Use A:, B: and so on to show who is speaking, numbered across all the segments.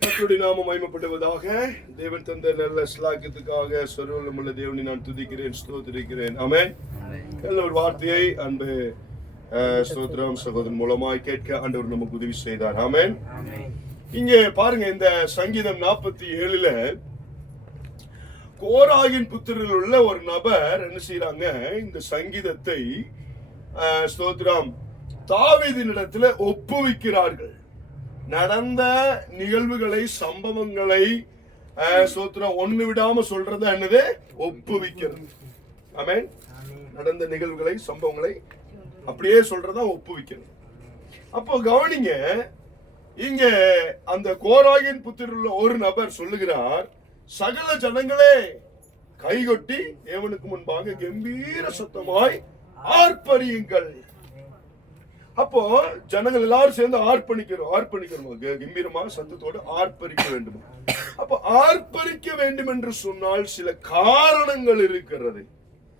A: கர்த்தருடைய நாமம் மகிமைப்படுவதாக தேவன் தந்த நல்ல ஸ்லாக்கியத்துக்காக சர்வலமுள்ள தேவனை நான் துதிக்கிறேன் ஸ்தோத்திரிக்கிறேன். ஆமென். நல்ல ஒரு வார்த்தையை அன்பு ஸ்தோத்திரம் சகோதரன் மூலமாய் கேட்க ஆண்டவர் நமக்கு உதவி செய்தார். ஆமென். இங்கே பாருங்க இந்த சங்கீதம் நாற்பத்தி ஏழுல கோராகின் புத்திரில் உள்ள ஒரு நபர் என்ன செய்யறாங்க இந்த சங்கீதத்தை அஹ், ஸ்தோத்திரம் தாவீதினிடத்துல ஒப்புவிக்கிறார்கள். நடந்த நிகழ்வுகளை சம்பவங்களை சோத்திரம் ஒண்ணு விடாம சொல்றது என்னது? ஒப்புவிக்கிறது. ஆமென். நடந்த நிகழ்வுகளை சம்பவங்களை அப்படியே சொல்றதா ஒப்புவிக்கிறது. அப்போ கவனிங்க இங்க அந்த கோராகின் புத்திரில் ஒரு நபர் சொல்லுகிறார் சகல ஜனங்களே கைகொட்டி தேவனுக்கு முன்பாக கம்பீர சத்தமாய் ஆர்ப்பரியுங்கள். அப்போ ஜனங்கள் எல்லாரும் சேர்ந்து ஆர்ப்பணிக்கிறோம் ஆர்ப்பணிக்கிறோம் க- கம்பீரமா சத்தத்தோடு ஆர்ப்பரிக்க வேண்டும். அப்போ ஆர்ப்பரிக்க வேண்டும் என்று சொன்னால் சில காரணங்கள் இருக்கிறது.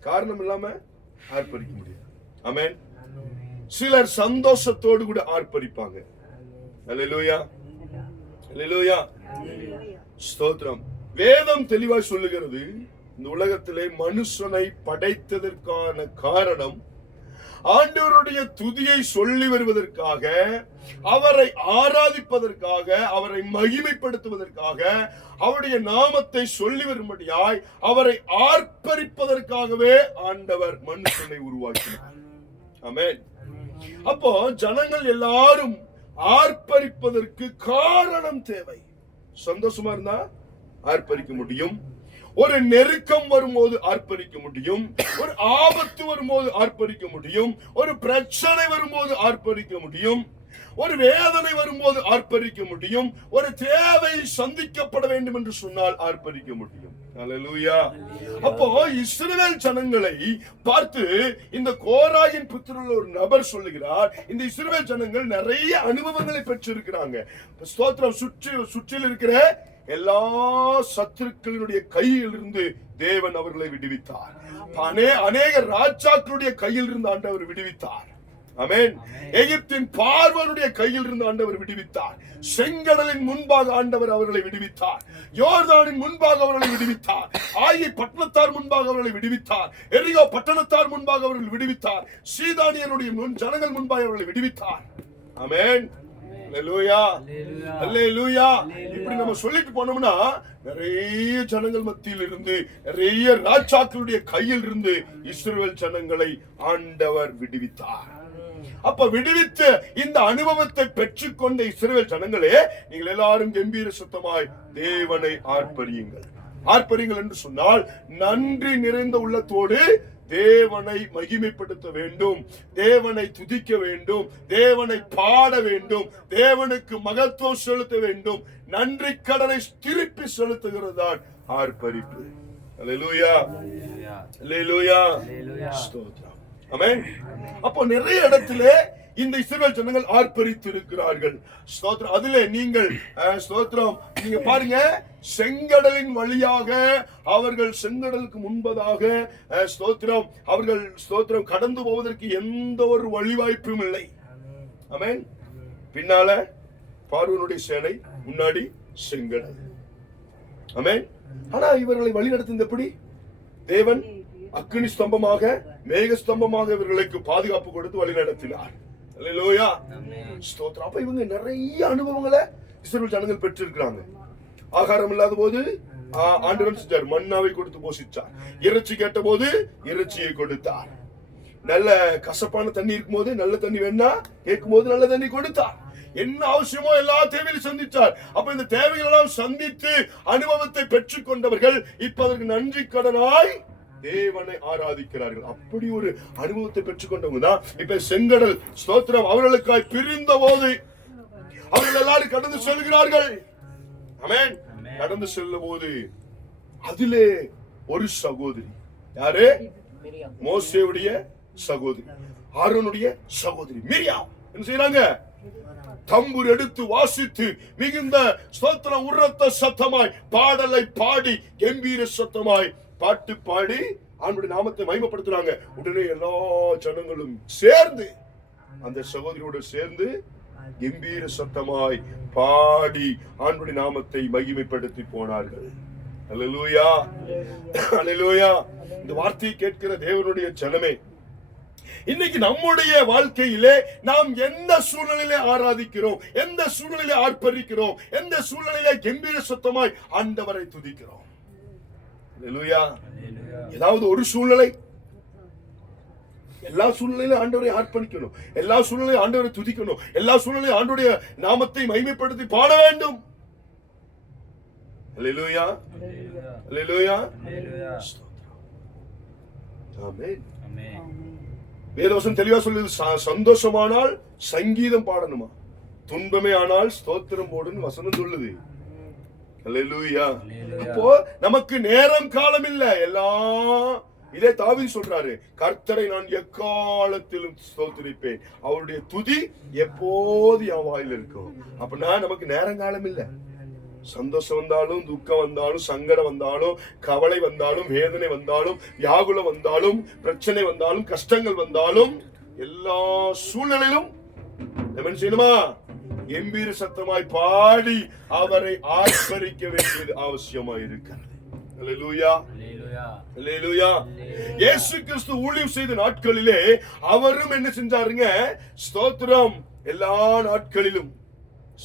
A: காரணம் இல்லாம ஆர்ப்பரிக்க முடியாது. ஆமென். சிலர் சந்தோஷத்தோடு கூட ஆர்ப்பரிப்பாங்க. அல்லேலூயா அல்லேலூயா ஸ்தோத்திரம். வேதம் தெளிவாய் சொல்லுகிறது இந்த உலகத்திலே மனுஷனை படைத்ததற்கான காரணம் ஆண்டவருடைய துதியை சொல்லி வருவதற்காக அவரை ஆராதிப்பதற்காக அவரை மகிமைப்படுத்துவதற்காக அவருடைய நாமத்தை சொல்லி வரும்படியாய் அவரை ஆர்ப்பரிப்பதற்காகவே ஆண்டவர் மனுஷனை உருவாக்கினார். ஆமென் அப்போ ஜனங்கள் எல்லாரும் ஆர்ப்பரிப்பதற்கு காரணம் தேவை. சந்தோஷமா இருந்தா ஆர்ப்பரிக்க முடியும். ஒரு நெருக்கம் வரும்போது அர்ப்பணிக்க முடியும். ஒரு ஆபத்து வரும்போது அர்ப்பணிக்க முடியும். ஒரு பிரச்சனை வரும்போது அர்ப்பணிக்க முடியும். ஒரு வேதனை வரும்போது அர்ப்பணிக்க முடியும். ஒரு தேவை சந்திக்கப்பட வேண்டும் என்று சொன்னால் அர்ப்பணிக்க முடியும். அப்போ இஸ்ரேல் ஜனங்களை பார்த்து இந்த கோராயின் புத்திரல் ஒரு நபர் சொல்லுகிறார் இந்த இஸ்ரேல் ஜனங்கள் நிறைய அனுபவங்களை பெற்றிருக்கிறாங்க. ஸ்தோத்திரம் சுற்றி சுற்றில் இருக்கிற எல்லா சத்துருக்களினுடைய கையில் இருந்து தேவன் அவர்களை விடுவித்தார். அநேக ராஜாக்களுடைய கையில் இருந்து ஆண்டவர் விடுவித்தார். ஆமென். எகிப்தின் பார்வனுடைய கையில் இருந்து ஆண்டவர் விடுவித்தார். செங்கடலின் முன்பாக ஆண்டவர் அவர்களை விடுவித்தார். யோர்தானின் முன்பாக அவர்களை விடுவித்தார். ஆயி பட்டணத்தார் முன்பாக அவர்களை விடுவித்தார். எரிகோ பட்டணத்தார் முன்பாக அவர்கள் விடுவித்தார். சீதானியனுடைய முன் ஜனங்கள் முன்பாக அவர்களை விடுவித்தார். அல்லேலூயா இப்படி நம்ம சொல்லிட்டு போனோம்னா நிறைய ஜனங்கள் மத்தியில் இருந்து நிறைய ராஜாக்களுடைய கையில் இருந்து இஸ்ரவேல் ஜனங்களை ஆண்டவர் விடுவித்தார். அப்ப விடுவித்து இந்த அனுபவத்தை பெற்றுக்கொண்ட இஸ்ரவேல் ஜனங்களே நீங்கள் எல்லாரும் கம்பீர சுத்தமாய் தேவனை ஆர்ப்பரியுங்கள். ஆர்ப்பரியுங்கள் என்று சொன்னால் நன்றி நிறைந்த உள்ளத்தோடு தேவனை மகிமைப்படுத்த வேண்டும் தேவனை துதிக்க வேண்டும் தேவனை பாட வேண்டும் தேவனுக்கு மகத்துவம் செலுத்த வேண்டும். நன்றி கடனை திருப்பி செலுத்துகிறது தான் ஆர்ப்பரிப்பு அப்போ நிறைய இடத்துல இந்த இஸ்ரேல் ஜனங்கள் ஆர்ப்பரித்து இருக்கிறார்கள் ஸ்தோத்திரம். அதிலே நீங்கள் ஸ்தோத்திரம். நீங்க பாருங்க செங்கடலின் வழியாக அவர்கள் செங்கடலுக்கு முன்பதாக அஹ், ஸ்தோத்திரம். அவர்கள் ஸ்தோத்திரம் கடந்து போவதற்கு எந்த ஒரு வழிவாய்ப்பும் இல்லை. அமேன் பின்னால பார்வனுடைய சேனை முன்னாடி செங்கடல். அமேன் ஆனா இவர்களை வழி நடத்துவது எப்படி? தேவன் அக்னி ஸ்தம்பமாக மேக ஸ்தம்பமாக இவர்களுக்கு பாதுகாப்பு கொடுத்து வழி நடத்தினார். அல்லேலூயா ஸ்தோத்திரம். அப்ப இவங்க நிறைய அனுபவங்களை இஸ்ரவேல் ஜனங்கள் பெற்றிருக்கிறாங்க. ஆகாரம் இல்லாத போது ஆண்டவன் செஞ்சார். மன்னாவை கொடுத்து போஷிச்சார். இறைச்சி கேட்ட போது இறைச்சியை கொடுத்தார். நல்ல கசப்பான தண்ணி இருக்கும்போது நல்ல தண்ணி வேணா கேட்கும் போது நல்ல தண்ணி கொடுத்தார். என்ன அவசியமோ எல்லா தேவையிலும் சந்தித்தார் அப்ப இந்த தேவைகள் எல்லாம் சந்தித்து அனுபவத்தை பெற்றுக் கொண்டவர்கள் இப்ப அதற்கு நன்றி கடனாய் தேவனை ஆராதிக்கிறார்கள். அப்படி ஒரு அனுபவத்தை பெற்றுக்கொண்டவங்க தான் இப்ப செங்கடல் ஸ்தோத்திரம் அவர்களுக்காய் பிரிந்த போது அவர்கள் எல்லாரும் கடந்து செல்கிறார்கள். கடந்து செல்லும் போது அதிலே ஒரு சகோதரி. யாரு? மோசேவுடைய சகோதரி. ஆரோனுடைய சகோதரி. மிரியாம். என்ன செய்யறாங்க தம்புர் எடுத்து வாசித்து மிகுந்த ஸ்தோத்திரம் உரத்த சத்தமாய் பாடலை பாடி கம்பீர சத்தமாய் பாட்டு பாடி ஆண்டுடைய நாமத்தை மகிமைப்படுத்துறாங்க. உடனே எல்லா ஜனங்களும் சேர்ந்து அந்த சகோதரியோடு சேர்ந்து கம்பீர சத்தமாய் பாடி ஆண்டுடைய நாமத்தை மகிமைப்படுத்தி போனார்கள். அலலூயா அலலூயா இந்த வார்த்தையை கேட்கிற தேவனுடைய ஜனமே இன்னைக்கு நம்முடைய வாழ்க்கையிலே நாம் எந்த சூழ்நிலையிலே ஆராதிக்கிறோம்? எந்த சூழ்நிலையிலே ஆர்ப்பரிக்கிறோம்? எந்த சூழ்நிலையிலே கம்பீர சத்தமாய் ஆண்டவரை துதிக்கிறோம். ஏதாவது ஒரு சூழ்நிலை எல்லா சூழ்நிலையிலும் ஆண்டவரை ஆர்ப்பணிக்கணும் எல்லா சூழ்நிலையும் ஆண்டவரை துதிக்கணும். எல்லா சூழ்நிலையும் ஆண்டவருடைய நாமத்தை மகிமைப்படுத்தி பாட வேண்டும். வேதவசம் தெளிவா சொல்லுது சந்தோஷமானால் சங்கீதம் பாடணுமா? துன்பமே ஆனால் ஸ்தோத்திரம் போடுன்னு வசனம் சொல்லுது. அப்போ நமக்கு நேரம் காலம் இல்ல எல்லாம் இதே தாவி சொல்றாரு. கர்த்தரை நான் எக்காலத்திலும் ஸ்தோத்திரிப்பேன். அவருடைய துதி எப்போது என் வாயில் இருக்கும் அப்படின்னா நமக்கு நேரம் காலம் இல்ல சந்தோஷம் வந்தாலும் துக்கம் வந்தாலும் சங்கடம் வந்தாலும் கவலை வந்தாலும் வேதனை வந்தாலும் வியாகுலம் வந்தாலும் பிரச்சனை வந்தாலும் கஷ்டங்கள் வந்தாலும் எல்லா சூழ்நிலையிலும் செய்யணுமா? எம்பீர சத்தமாய் பாடி அவரை ஆர்ப்பரிக்க வேண்டியது அவசியமாய் இருக்கிறது. ஊழியம் செய்த நாட்களிலே அவரும் என்ன செஞ்சாருங்க? ஸ்தோத்திரம். எல்லா நாட்களிலும்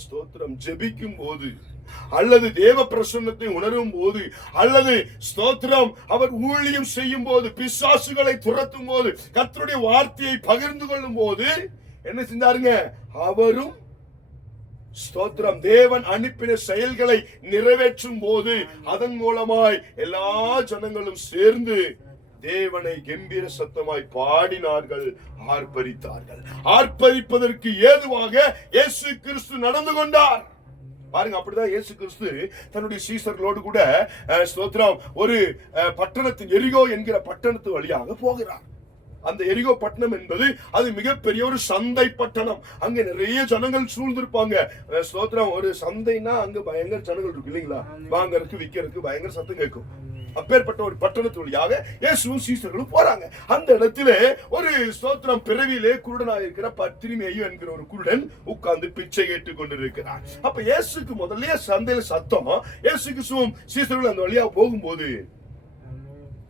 A: ஸ்தோத்திரம் ஜெபிக்கும் போது அல்லது தேவ பிரசன்னத்தை உணரும் போது அல்லது ஸ்தோத்திரம் அவர் ஊழியம் செய்யும் போது பிசாசுகளை துரத்தும் போது கர்த்தருடைய வார்த்தையை பகிர்ந்து கொள்ளும் போது என்ன செஞ்சாருங்க? அவரும் ஸ்தோத்திரம். தேவன் அனுப்பின செயல்களை நிறைவேற்றும் போது அதன் மூலமாய் எல்லா ஜனங்களும் சேர்ந்து தேவனை கம்பீர சத்தமாய் பாடினார்கள் ஆர்ப்பரித்தார்கள். ஆர்ப்பரிப்பதற்கு ஏதுவாக இயேசு கிறிஸ்து நடந்து கொண்டார். பாருங்க அப்படிதான் இயேசு கிறிஸ்து தன்னுடைய சீசர்களோடு கூட அஹ், ஸ்தோத்திரம் ஒரு அஹ், பட்டணத்தின் எரிகோ என்கிற பட்டணத்து வழியாக போகிறார். அந்த எரிகோ பட்டணம் என்பது அது மிகப்பெரிய ஒரு சந்தை பட்டணம். அங்க நிறைய ஜனங்கள் சூழ்ந்திருப்பாங்க. ஸ்தோத்திரம் ஒரு சந்தைனா அங்க பயங்கர ஜனங்கள் இருக்கு இல்லைங்களா? வாங்கறதுக்கு விற்கிறதுக்கு பயங்கர சத்தம் கேட்கும். அப்பேற்பட்ட ஒரு பட்டணத்து வழியாக இயேசுவும் சீசர்களும் போறாங்க. அந்த இடத்துல ஒரு ஸ்தோத்திரம் பிறவியிலே குருடனாக இருக்கிற பத்திரிமேயு என்கிற ஒரு குருடன் உட்கார்ந்து பிச்சை கேட்டுக் கொண்டிருக்கிறார். அப்ப இயேசுக்கு முதல்ல சந்தையில சத்தம் இயேசு கிறிஸ்துவும் சீசர்கள் அந்த வழியா போகும்போது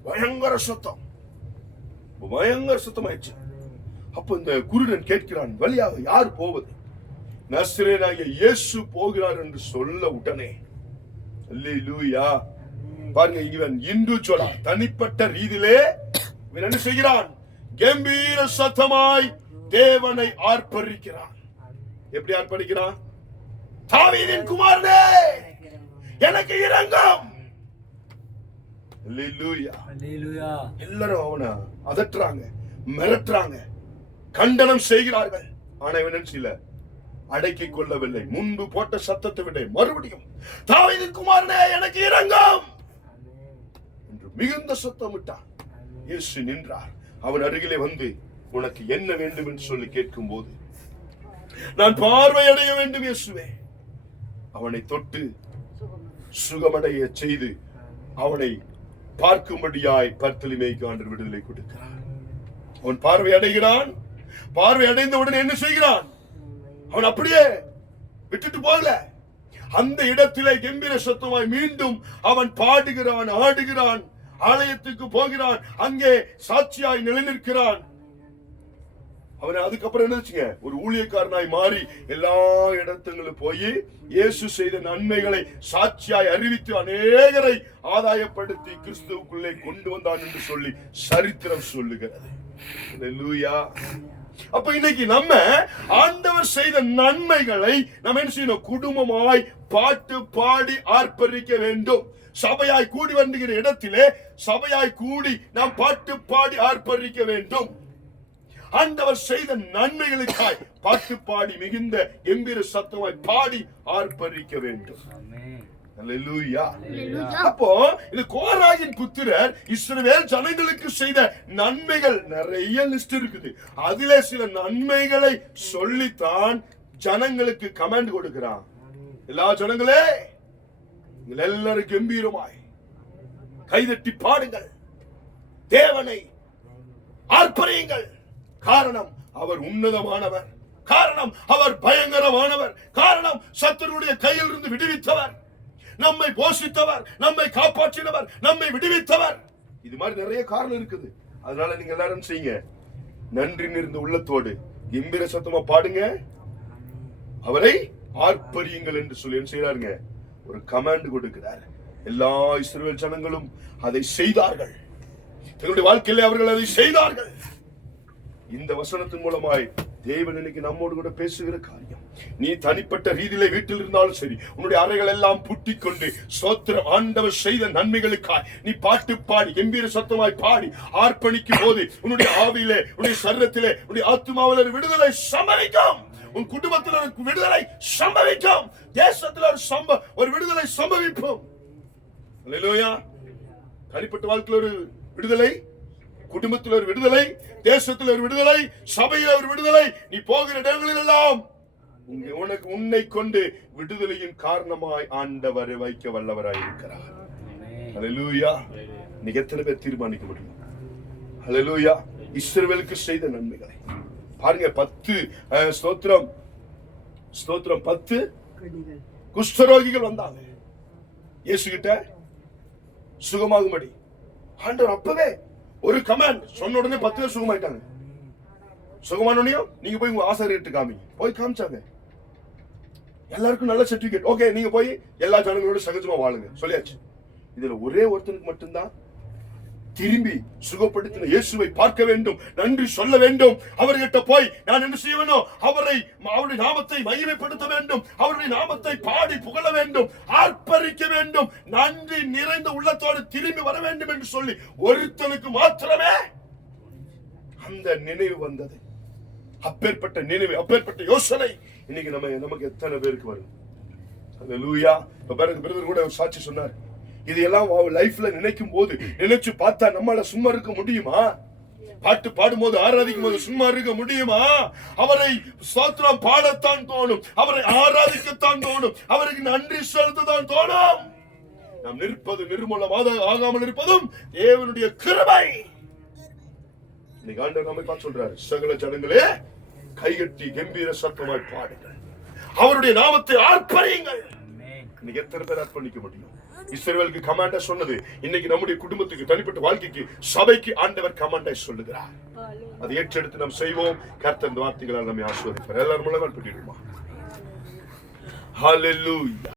A: பயங்கர சத்தம். பயங்கர சுத்தமாயிடுச்சு அப்ப இந்த குருடன் கேட்கிறான் வழியாக யார் போவது? நஸ்ரேனாகிய இயேசு போகிறார் என்று சொல்ல உடனே லூயா பாருங்க இவன் இந்துச்சுவலா தனிப்பட்ட ரீதியிலே இவன் என்ன செய்கிறான்? கம்பீர சத்தமாய் தேவனை ஆர்ப்பரிக்கிறான். எப்படி ஆர்ப்பரிக்கிறான்? தாவீதின் குமாரனே எனக்கு இரங்கம்! எல்லாரும் அவனை அதட்டுறாங்க மிரட்டுறாங்க. கண்டனம் செய்கிறார்கள். ஆனா இவன் செய்யல? அடக்கிக் கொள்ளவில்லை. முன்பு போட்ட சத்தத்தை விட மறுபடியும் தாவீதின் குமாரனே எனக்கு இரங்கம்! என்று மிகுந்த சத்தமிட்டான் இயேசு நின்றார். அவன் அருகிலே வந்து உனக்கு என்ன வேண்டும்? என்று சொல்லி கேட்கும் போது நான் பார்வையடைய வேண்டும் இயேசுவே. அவனை தொட்டு சுகமடைய. செய்து அவனை பார்க்கும்படியாய் பர்த்தலிமைக்கு ஆண்டு விடுதலை கொடுக்கிறார். அவன் பார்வை அடைகிறான். பார்வை அடைந்த உடனே என்ன செய்கிறான்? அவன் அப்படியே விட்டுட்டு போகல. அந்த இடத்திலே கம்பீர சத்தமாய் மீண்டும் அவன் பாடுகிறான் ஆடுகிறான் ஆலயத்துக்கு போகிறான். அங்கே சாட்சியாய் நிலைநிற்கிறான். அவனை அதுக்கப்புறம் என்னச்சுங்க ஒரு ஊழியக்காரனாய் மாறி எல்லா இடத்துங்களும் போய் இயேசு செய்த நன்மைகளை சாட்சியாய் அறிவித்து அநேகரை ஆதாயப்படுத்தி கிறிஸ்துவுக்குள்ளே கொண்டு வந்தான் என்று சொல்லி சரித்திரம் சொல்லுகிறது. அல்லேலூயா. அப்ப இன்னைக்கு நம்ம ஆண்டவர் செய்த நன்மைகளை நம்ம என்ன செய்யணும்? குடும்பமாய் பாட்டு பாடி ஆர்ப்பரிக்க வேண்டும். சபையாய் கூடி வந்துகிற இடத்திலே சபையாய் கூடி நாம் பாட்டு பாடி ஆர்ப்பரிக்க வேண்டும். ஆண்டவர் செய்த நன்மைகளுக்காய் பாட்டு பாடி மிகுந்த எம்பிர சத்தமாய் பாடி ஆர்ப்பரிக்க வேண்டும். அல்லேலூயா. அப்போ இது கோராகின் புத்திரர் இஸ்ரவேல் ஜனங்களுக்கு செய்த நன்மைகள் நிறைய லிஸ்ட் இருக்குது. அதிலே சில நன்மைகளை சொல்லித்தான் ஜனங்களுக்கு கமெண்ட் கொடுக்கிறான். எல்லா ஜனங்களே எல்லாரும் கம்பீரமாய் கைதட்டி பாடுங்கள். தேவனை ஆர்ப்பரியுங்கள். காரணம் அவர் உன்னதமானவர். காரணம் அவர் பயங்கரமானவர். காரணம் சத்துருடைய கையில் இருந்து விடுவித்தவர். நம்மை போஷித்தவர் நம்மை காப்பாற்றினவர் நம்மை விடுவித்தவர். இது மாதிரி நிறைய காரணம் இருக்குது. அதனால நீங்க எல்லாரும் செய்யுங்க? நன்றி நிறந்த உள்ளத்தோடு கம்பீர சத்தமா பாடுங்க. அவரை ஆர்ப்பரியுங்கள் என்று சொல்லி என்ன செய்யறாருங்க ஒரு கமாண்ட் கொடுக்கிறார். எல்லா இஸ்ரேல் ஜனங்களும் அதை செய்தார்கள். தங்களுடைய வாழ்க்கையிலே அவர்கள் அதை செய்தார்கள். இந்த வசனத்தின் மூலமாய் தேவன் இன்னைக்கு நம்மோடு கூட பேசுகிற காரியம். நீ தனிப்பட்ட ரீதியில வீட்டில் இருந்தாலும் சரி உன்னுடைய அறைகள் எல்லாம் புட்டி கொண்டு சோத்திரம் ஆண்டவர் செய்த நன்மைகளுக்காய் நீ பாட்டு பாடி கம்பீர சத்தமாய் பாடி ஆர்ப்பணிக்கும் போது உன்னுடைய ஆவியிலே உன்னுடைய சரீரத்திலே உன்னுடைய ஆத்மாவிலே விடுதலை சம்பவிக்கும். உன் குடும்பத்தில் ஒரு விடுதலை சம்பவிக்கும். தேசத்தில் ஒரு சம்ப ஒரு விடுதலை சம்பவிக்கும் தனிப்பட்ட வாழ்க்கையில் ஒரு விடுதலை குடும்பத்தில் ஒரு விடுதலை தேசத்தில் ஒரு விடுதலை சபையில் ஒரு விடுதலை நீ போகிற இடங்களில் எல்லாம் உனக்கு உன்னை கொண்டு விடுதலையின் காரணமாய் ஆண்டவர் வைக்க வல்லவராய் இருக்கிறார். ஹalleluya நீங்க எத்தனை பேர் தீர்மானிக்க முடியும்? ஹalleluya இஸ்ரவேலுக்கு செய்த நன்மைகளை. பாருங்க பத்து ஸ்தோத்திரம். ஸ்தோத்திரம் பத்து. குஷ்டரோகிகள் வந்தாங்க. இயேசு கிட்ட சுகமாகும்படி. ஆண்டவர் அப்பவே ஒரு கமாண்ட் சொன்ன உடனே பத்து பேர் சுகமாயிட்டாங்க. சுகமானோனையும் நீங்க போய் உங்க ஆசிரியர்கிட்ட காமிங்க போய் காமிச்சாங்க. எல்லாருக்கும் நல்ல சர்டிபிகேட் ஓகே நீங்க போய் எல்லா ஜனங்களோட சகஜமா வாழுங்க. சொல்லியாச்சு. இதுல ஒரே ஒருத்தனுக்கு மட்டும்தான் திரும்பி சுகப்படுத்தின இயேசுவை பார்க்க வேண்டும் நன்றி சொல்ல வேண்டும். அவர்கிட்ட போய் நான் என்ன செய்ய வேணும் அவரை அவருடைய நாமத்தை மகிமைப்படுத்த வேண்டும் அவருடைய நாமத்தை பாடி புகழ வேண்டும் ஆர்ப்பரிக்க வேண்டும். நன்றி நிறைந்த உள்ளத்தோடு திரும்பி வர வேண்டும் என்று சொல்லி ஒருத்தனுக்கு மாத்திரமே அந்த நினைவு வந்தது. அப்பேற்பட்ட நினைவு அப்பேற்பட்ட யோசனை. இன்னைக்கு நம்ம நமக்கு எத்தனை பேருக்கு வரும்? அந்த லூயா இப்ப பிறகு பிரதர் கூட ஒரு சாட்சி சொன்னார். இது எல்லாம் லைஃப்ல நினைக்கும் போது நினைச்சு பார்த்தா நம்மளால சும்மா இருக்க முடியுமா? பாட்டு பாடும்போது ஆராதிக்கும் போது சும்மா இருக்க முடியுமா? அவரை ஸ்தோத்திரம் பாடத்தான் தோணும். அவரை ஆராதிக்கத்தான் தோணும். அவருக்கு நன்றி செலுத்தத்தான் தோணும். நாம் நிற்பது நிர்மூலமாக ஆகாமல் இருப்பதும் தேவனுடைய கிருபை. இன்னைக்கு ஆண்டவர் நம்மை பார்த்து சொல்றாரு சகல ஜனங்களே கைகட்டி கம்பீர சத்தமாய் பாடுங்கள். அவருடைய நாமத்தை ஆர்ப்பரியுங்கள். இன்னைக்கு எத்தனை பேர் அர்ப்பணிக்க முடியும்? இஸ்ரவேலுக்கு கமாண்டா சொன்னது. இன்னைக்கு நம்முடைய குடும்பத்துக்கு தனிப்பட்ட வாழ்க்கைக்கு சபைக்கு ஆண்டவர் கமாண்டை சொல்லுகிறார். அதை ஏற்றெடுத்து நாம் செய்வோம். கர்த்தர் இந்த வார்த்தைகளால் நம்மை ஆசிர்வதிப்பார். எல்லாரும் மூலமா பண்ணிடுமா ஹalleluya